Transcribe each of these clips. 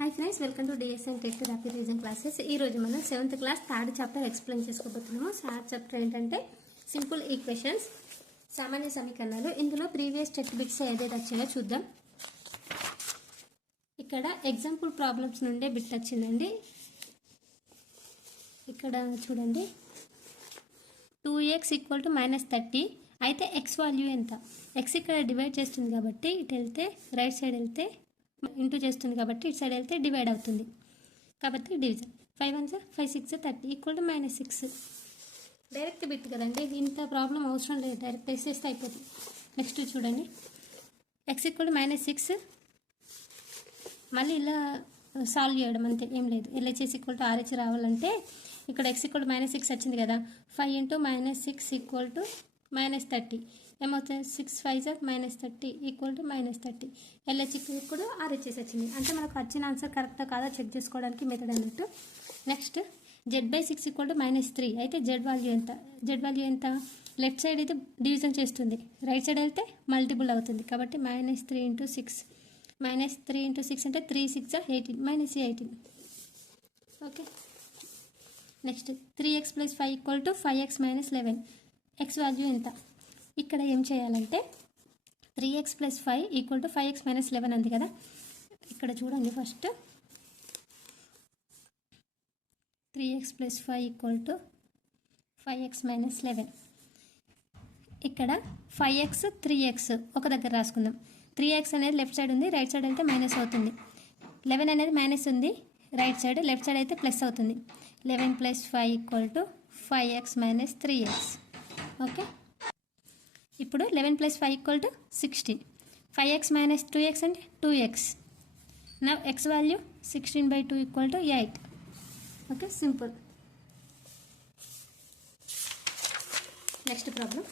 Hi friends, welcome to DSN tech rapid reason classes. ఈ రోజు మనం 7th class third chapter explain చేసుకోబోతున్నాము. Third chapter ఏంటంటే simple equations, సామాన్య సమీకరణాలు. ఇందులో ప్రీవియస్ టెక్స్ట్ బిట్స్ ఏదైతే వచ్చాయో చూద్దాం. ఇక్కడ ఎగ్జాంపుల్ ప్రాబ్లమ్స్ నుండే బిట్ వచ్చిందండి. ఇక్కడ చూడండి, 2x = -30. అయితే x వాల్యూ ఎంత? x ఇక్కడ డివైడ్ చేస్తుంది కాబట్టి ఇటు వెళ్తే రైట్ సైడ్ వెళ్తే ఇంటూ చేస్తుంది కాబట్టి ఇటు సైడ్ వెళ్తే డివైడ్ అవుతుంది కాబట్టి డివిజన్. 5 1 5 6 30 = -6. డైరెక్ట్ బిట్ కదండి, ఇంత ప్రాబ్లం అవసరం లేదు, డైరెక్ట్ వేసేస్తే అయిపోతుంది. నెక్స్ట్ చూడండి, x = -6. మళ్ళీ ఇలా సాల్వ్ చేయడం అంతే, ఏం లేదు. LHS = RH రావాలంటే ఇక్కడ x = -6 వచ్చింది కదా, 5 × -6 = -30. ఏమవుతుంది? 6 5 -30 = -30. LH ఇప్పుడు RHS వచ్చింది అంటే మనకు వచ్చిన ఆన్సర్ కరెక్టా కాదా చెక్ చేసుకోవడానికి మెథడ్ అన్నట్టు. Next Z/6 = -3. అయితే Z వాల్యూ ఎంత? లెఫ్ట్ సైడ్ అయితే డివిజన్ చేస్తుంది, రైట్ సైడ్ వెళ్తే మల్టిపుల్ అవుతుంది కాబట్టి -3 × 6. -3 × 6 అంటే 3 6 18 -18. Okay. Next 3x + 5 = 5x - 11. x value ఎంత? ఇక్కడ ఏం చేయాలంటే 3x + 5 = 5x - 11 అంది కదా. ఇక్కడ చూడండి, ఫస్ట్ 3x + 5 = 5x - 11. ఇక్కడ 5x 3x ఒక దగ్గర రాసుకుందాం. 3x అనేది లెఫ్ట్ సైడ్ ఉంది, రైట్ సైడ్ అయితే మైనస్ అవుతుంది. 11 అనేది మైనస్ ఉంది రైట్ సైడ్, లెఫ్ట్ సైడ్ అయితే ప్లస్ అవుతుంది. 11 + 5 = 5x - 3x. ఓకే. ఇప్పుడు 11 + 5 = 16. 5x - 2x అంటే 2x. నా x value 16/2 = 8. Okay, simple. Next problem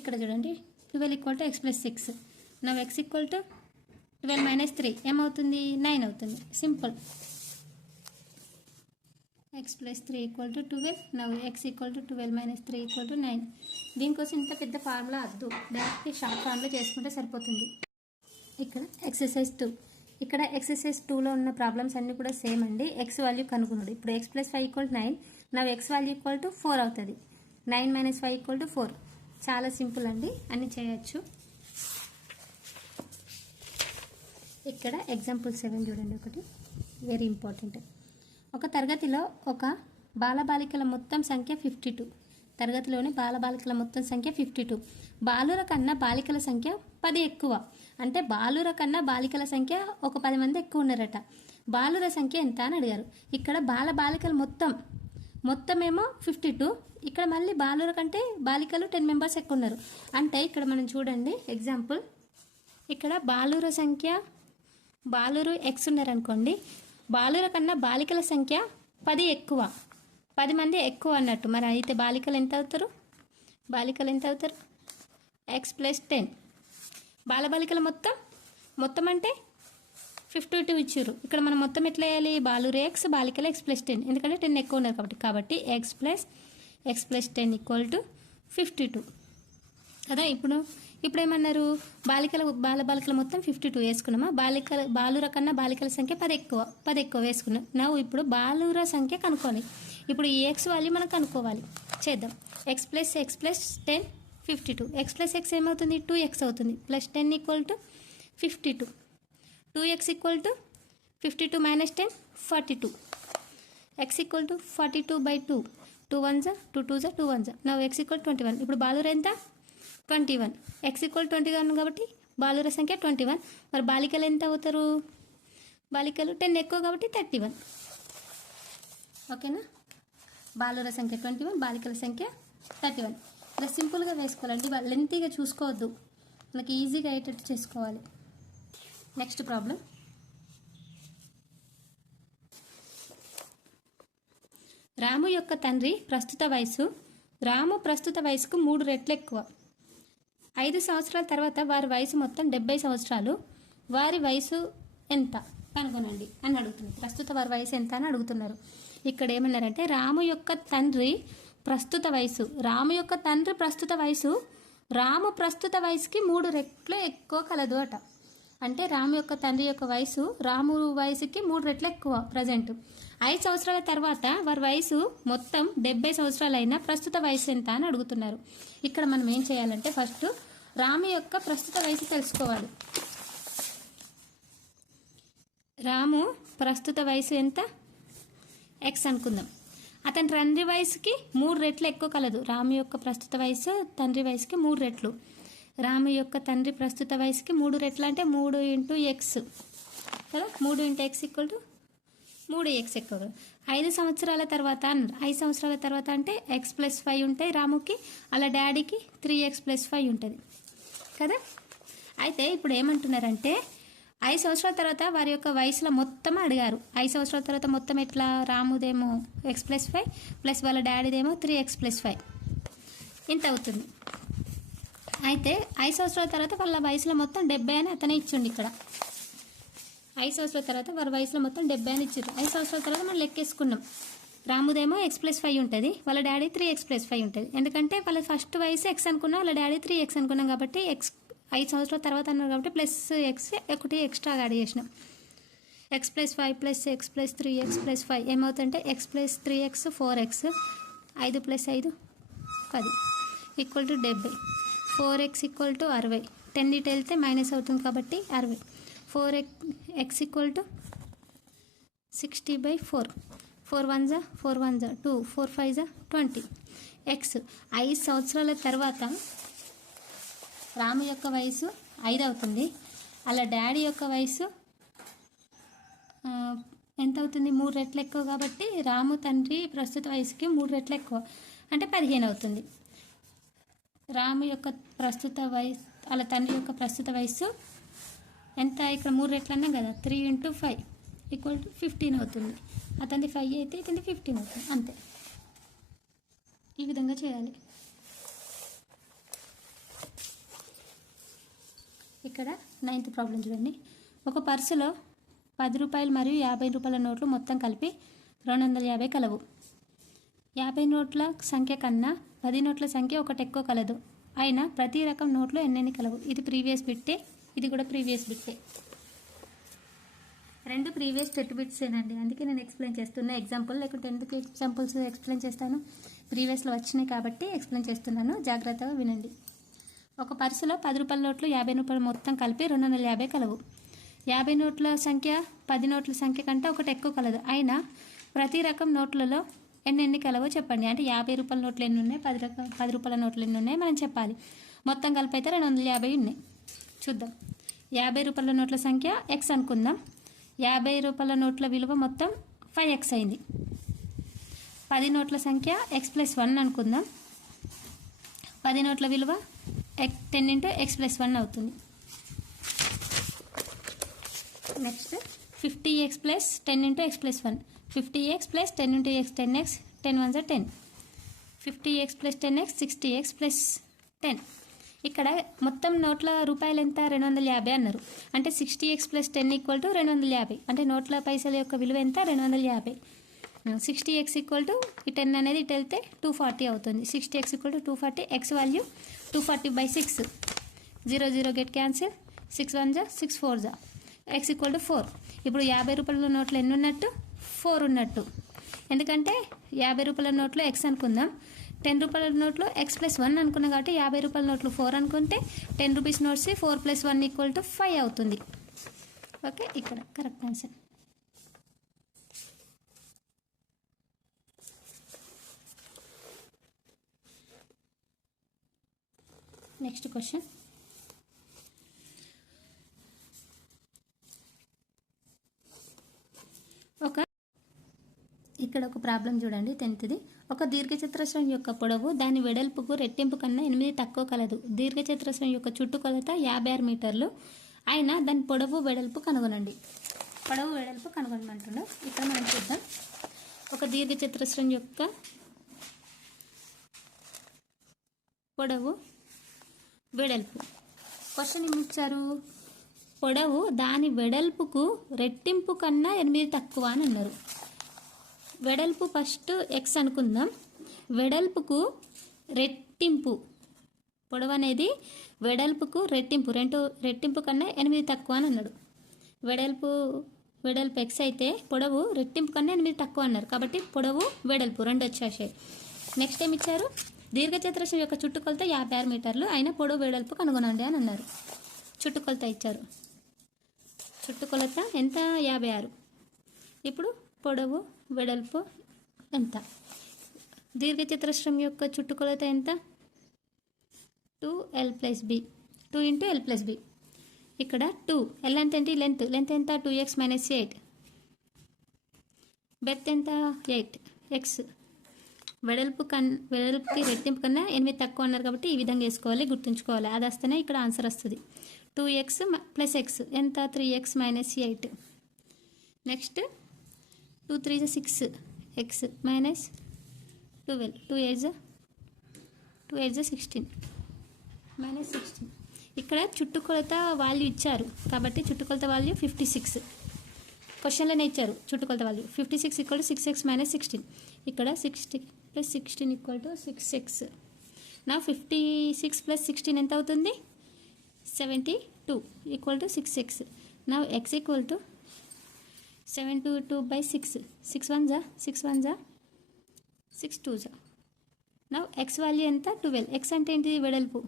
ఇక్కడ చూడండి, 12 = x + 6. నా x = 12 - 3 ఏమవుతుంది? 9 అవుతుంది. సింపుల్. x + 3 = 12. Now x = 12 - 3 = 9. దీనికోసం ఇంత పెద్ద ఫార్ములా వద్దు, డైరెక్ట్ షార్ట్ ఫార్ములా చేసుకుంటే సరిపోతుంది. ఇక్కడ ఎక్సర్సైజ్ 2. ఇక్కడ ఎక్సర్సైజ్ 2లో ఉన్న ప్రాబ్లమ్స్ అన్నీ కూడా సేమ్ అండి. x వాల్యూ కనుక్కున్నాడు. ఇప్పుడు x + 5 = 9. నవ్ x వాల్యూ = 4 అవుతుంది. 9 - 5 = 4. చాలా సింపుల్ అండి, అన్నీ చేయొచ్చు. ఇక్కడ ఎగ్జాంపుల్ 7 చూడండి, ఒకటి వెరీ ఇంపార్టెంట్. ఒక తరగతిలో ఒక బాలబాలికల మొత్తం సంఖ్య 52. తరగతిలోని బాలబాలికల మొత్తం సంఖ్య 52. బాలుర కన్నా బాలికల సంఖ్య 10 ఎక్కువ. అంటే బాలుర కన్నా బాలికల సంఖ్య ఒక 10 మంది ఎక్కువ ఉన్నారట. బాలుర సంఖ్య ఎంత అని అడిగారు. ఇక్కడ బాలబాలికల మొత్తం ఏమో 52. ఇక్కడ మళ్ళీ బాలుర కంటే బాలికలు 10 మెంబర్స్ ఎక్కువ ఉన్నారు. అంటే ఇక్కడ మనం చూడండి ఎగ్జాంపుల్, ఇక్కడ బాలురు x ఉన్నారనుకోండి, బాలుర కన్నా బాలికల సంఖ్య 10 ఎక్కువ, 10 మంది ఎక్కువ అన్నట్టు. మరి అయితే బాలికలు ఎంత అవుతారు? x + 10. బాలబాలికల మొత్తం అంటే 52 ఇచ్చారు. ఇక్కడ మనం మొత్తం ఎట్లా వేయాలి? బాలురు x, బాలికల x + 10, ఎందుకంటే 10 ఎక్కువ ఉన్నారు కాబట్టి x + 10 = 52 కదా. ఇప్పుడు ఏమన్నారు? బాలబాలికల మొత్తం 52 వేసుకున్నామా. బాలుర కన్నా బాలికల సంఖ్య 10 ఎక్కువ వేసుకున్నాం. ఇప్పుడు బాలుర సంఖ్య కనుక్కోవాలి. ఇప్పుడు ఈ x వాల్యూ మనం కనుక్కోవాలి. చేద్దాం. x + 10 52. x + x ఏమవుతుంది? 2x అవుతుంది. +10 = 52. 2x = 52 - 10 42. x = 42/2. 2 1 2 2 2 1. నా x = 21. ఇప్పుడు బాలుర ఎంత? 21. x = 21 కాబట్టి బాలుర సంఖ్య 21. మరి బాలికలు ఎంత అవుతారు? బాలికలు 10 ఎక్కువ కాబట్టి 31. ఓకేనా. బాలుర సంఖ్య 21, బాలికల సంఖ్య 31. ఇలా సింపుల్గా వేసుకోవాలండి, లెంతీగా చూసుకోవద్దు, మనకి ఈజీగా అయ్యేటట్టు చేసుకోవాలి. నెక్స్ట్ ప్రాబ్లం, రాము యొక్క తండ్రి ప్రస్తుత వయసుకు 3 రెట్లు ఎక్కువ. 5 సంవత్సరాల తర్వాత వారి వయసు మొత్తం 70 సంవత్సరాలు. వారి వయసు ఎంత కనుగొనండి అని అడుగుతున్నారు. ప్రస్తుత వారి వయసు ఎంత అని అడుగుతున్నారు. ఇక్కడ ఏమన్నారంటే రాము యొక్క తండ్రి ప్రస్తుత వయసు, రాము ప్రస్తుత వయసుకి 3 రెట్లు ఎక్కువ కలదు అట. అంటే రాము యొక్క తండ్రి యొక్క వయసు రాము వయసుకి 3 రెట్లు ఎక్కువ ప్రజెంట్. 5 సంవత్సరాల తర్వాత వారి వయసు మొత్తం 70 సంవత్సరాలైన ప్రస్తుత వయసు ఎంత అని అడుగుతున్నారు. ఇక్కడ మనం ఏం చేయాలంటే ఫస్ట్ రాము యొక్క ప్రస్తుత వయసు తెలుసుకోవాలి. రాము ప్రస్తుత వయసు ఎంత? ఎక్స్ అనుకుందాం. అతని తండ్రి వయసుకి 3 రెట్లు ఎక్కువ కలదు. రాము యొక్క ప్రస్తుత వయసు తండ్రి వయసుకి 3 రెట్లు. రాము యొక్క తండ్రి ప్రస్తుత వయసుకి 3 రెట్లు అంటే 3 ఇంటూ ఎక్స్ కదా. 3 into X equal to 3x ఎక్కువ. 5 సంవత్సరాల తర్వాత అన్నారు. 5 సంవత్సరాల తర్వాత అంటే ఎక్స్ ప్లస్ 5 ఉంటాయి రాముకి, అలా డాడీకి 3x ప్లస్ 5 ఉంటుంది కదా. అయితే ఇప్పుడు ఏమంటున్నారంటే 5 సంవత్సరాల తర్వాత వారి యొక్క వయసులో మొత్తం అడిగారు. 5 సంవత్సరాల తర్వాత మొత్తం ఎట్లా? రాముదేమో ఎక్స్ ప్లస్ 5 ప్లస్ వాళ్ళ డాడీదేమో 3x ప్లస్ 5 ఇంత అవుతుంది. అయితే 5 సంవత్సరాల తర్వాత వాళ్ళ వయసులో మొత్తం 70 అని అతనే ఇచ్చిండు ఇక్కడ. 5 సంవత్సరాల తర్వాత వారి వయసులో మొత్తం 70 అని ఇచ్చారు. 5 సంవత్సరాల తర్వాత మనం లెక్కేసుకున్నాం. రాముదేమో ఎక్స్ ప్లస్ 5 ఉంటుంది, వాళ్ళ డాడీ 3x ప్లస్ 5 ఉంటుంది. ఎందుకంటే వాళ్ళ ఫస్ట్ వయసు ఎక్స్ అనుకున్నాం, వాళ్ళ డాడీ 3x అనుకున్నాం కాబట్టి ఎక్స్ 5 సంవత్సరాల తర్వాత అన్నారు కాబట్టి ప్లస్ ఎక్స్ ఒకటి ఎక్స్ట్రా యాడ్ చేసినాం. X plus 5 plus X plus 3x plus 5 ఏమవుతుందంటే X plus 3x 4x 5 plus 5 10 equal to 70. 4x equal to 60. 10 ఇటు వెళ్తే మైనస్ అవుతుంది కాబట్టి 60. 4x equal to 60/4. 4 1 జా 4 1 జా 2 4 5 జా 20. ఎక్స్ 5 సంవత్సరాల తర్వాత రాము యొక్క వయసు 5 అవుతుంది. అలా డాడీ యొక్క వయసు ఎంత అవుతుంది? 3 రెట్లు ఎక్కువ కాబట్టి రాము తండ్రి ప్రస్తుత వయసుకి 3 రెట్లు ఎక్కువ అంటే 15 అవుతుంది. రాము యొక్క ప్రస్తుత వయసు అలా తండ్రి యొక్క ప్రస్తుత వయసు ఎంత? ఇక్కడ 3 రెట్లు అన్నాం కదా, 3 × 5 ఈక్వల్ టు 15 అవుతుంది. అతనిది 5 అయితే ఇతనిది 15 అవుతుంది. అంతే. ఈ విధంగా చేయాలి. ఇక్కడ 9th ప్రాబ్లం చూడండి. ఒక పర్సులో 10 రూపాయలు మరియు 50 రూపాయల నోట్లు మొత్తం కలిపి 250 కలవు. 50 నోట్ల సంఖ్య కన్నా 10 నోట్ల సంఖ్య ఒకటి ఎక్కువ కలదు. అయినా ప్రతి రకం నోట్లు ఎన్నెన్ని కలవు? ఇది ప్రీవియస్ బిట్టే, ఇది కూడా ప్రీవియస్ బిట్టే. 2 ప్రీవియస్ బిట్సేనండి, అందుకే నేను ఎక్స్ప్లెయిన్ చేస్తున్నా ఎగ్జాంపుల్. లేకుంటే ఎందుకు ఎగ్జాంపుల్స్ ఎక్స్ప్లెయిన్ చేస్తాను? ప్రీవియస్లో వచ్చినాయి కాబట్టి ఎక్స్ప్లెయిన్ చేస్తున్నాను, జాగ్రత్తగా వినండి. ఒక పర్సులో 10 రూపాయల నోట్లు 50 రూపాయలు మొత్తం కలిపి 250 కలవు. 50 నోట్ల సంఖ్య 10 నోట్ల సంఖ్య కంటే ఒకటి ఎక్కువ కలదు. అయినా ప్రతి రకం నోట్లలో ఎన్ని కలవో చెప్పండి. అంటే 50 రూపాయల నోట్లు ఎన్ని ఉన్నాయి, 10 రూపాయల నోట్లు ఎన్ని ఉన్నాయి మనం చెప్పాలి. మొత్తం కలిపి అయితే 250 ఉన్నాయి. చూద్దాం. 50 రూపాయల నోట్ల సంఖ్య ఎక్స్ అనుకుందాం. 50 రూపాయల నోట్ల విలువ మొత్తం 5x అయింది. 10 నోట్ల సంఖ్య ఎక్స్ ప్లస్ 1 అనుకుందాం. 10 నోట్ల విలువ 10 × x ప్లస్ 1 అవుతుంది. Next 50x plus 10 × x plus 1. 50x plus 10 × x 10x 10 1 10. 50x plus 10x 60x plus 10. ఇక్కడ మొత్తం నోట్ల రూపాయలు ఎంత? 250 అన్నారు. అంటే 60x ప్లస్ 10 ఈక్వల్ టు 250. అంటే నోట్ల పైసల యొక్క విలువ ఎంత? 250. 60x ఈక్వల్ టు ఈ 10 అనేది ఇటు వెళ్తే 240 అవుతుంది. 60x equal to 240. X value 240/6. 0 0 get cancel. 6 1 జా 6 4 జా. X equal to 4. ఇప్పుడు 50 రూపాయల నోట్లు ఎన్ని ఉన్నట్టు? 4 ఉన్నట్టు. ఎందుకంటే 50 రూపాయల నోట్లో ఎక్స్ అనుకుందాం, 10 రూపాయల నోట్లో ఎక్స్ ప్లస్ 1 అనుకున్నాం కాబట్టి 50 రూపాయల నోట్లు 4 అనుకుంటే 10 రూపీస్ నోట్స్ 4 + 1 ఈక్వల్ టు 5 అవుతుంది. ఓకే, ఇక్కడ కరెక్ట్ ఆన్సర్. Next question. ఇక్కడ ఒక ప్రాబ్లం చూడండి, 10th. ఒక దీర్ఘచతురస్రం యొక్క పొడవు దాని వెడల్పుకు రెట్టింపు కన్నా 8 తక్కువ కలదు. దీర్ఘచతురస్రం యొక్క చుట్టుకొలత 56 మీటర్లు. అయినా దాని పొడవు వెడల్పు కనుగొనండి. పొడవు వెడల్పు కనుగొనమంటున్నాం. ఇక్కడ మనం చూద్దాం. ఒక దీర్ఘచతురస్రం యొక్క పొడవు వెడల్పు. క్వశ్చన్ ఏమి ఇచ్చారు? పొడవు దాని వెడల్పుకు రెట్టింపు కన్నా 8 తక్కువ అని అన్నారు. వెడల్పు ఫస్ట్ ఎక్స్ అనుకుందాం. వెడల్పుకు రెట్టింపు పొడవు అనేది వెడల్పుకు రెట్టింపు కన్నా 8 తక్కువ అని అన్నాడు. వెడల్పు ఎక్స్ అయితే పొడవు రెట్టింపు కన్నా 8 తక్కువ అన్నారు. కాబట్టి పొడవు వెడల్పు 2 వచ్చేసాయి. నెక్స్ట్ ఏమి ఇచ్చారు, దీర్ఘచతురస్రం యొక్క చుట్టుకొలత 56 మీటర్లు అయినా పొడవు వెడల్పు కనుగొనండి అని అన్నారు. చుట్టుకొలత ఇచ్చారు. చుట్టుకొలత ఎంత? 56. ఇప్పుడు పొడవు వెడల్పు ఎంత? దీర్ఘచతురస్రం యొక్క చుట్టుకొలత ఎంత? 2l + b, 2 × l + b. ఇక్కడ 2 l అంటే ఏంటి? లెంత్ ఎంత? 2x - 8. బెర్త్ ఎంత? 8. x వెడల్పుకి రెట్టింపు కన్నా 8 తక్కువ అన్నారు కాబట్టి ఈ విధంగా వేసుకోవాలి, గుర్తుంచుకోవాలి. అది వస్తేనే ఇక్కడ ఆన్సర్ వస్తుంది. 2x + x ఎంత? 3x - 8. Next 2 × 3 = 6, x - 12, 2 8 = 16 -16. ఇక్కడ చుట్టుకొలత వాల్యూ ఇచ్చారు కాబట్టి చుట్టుకొలత వాల్యూ 56. క్వశ్చన్లోనే ఇచ్చారు చుట్టుకొలత వాల్యూ 56 = 6x - 16. ఇక్కడ 60 + 16 = 6x. నా 56 + 16 ఎంత అవుతుంది? 72 = 6x. నా x = 72/6. 6 1 = 6 1 = 6 2 = నా x వాల్యూ ఎంత? 12. x అంటే ఏంటి? వెడల్పు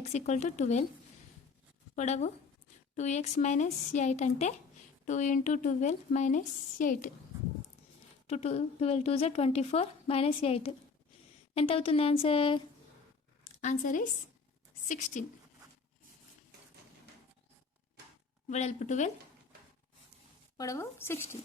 x = 12. పొడవు 2x - 8 అంటే 2 × 12 - 8. 12 2 = 24 - 8 ఎంత అవుతుంది ఆన్సర్? Answer is 16. వెడల్పు 12, పొడవు 16.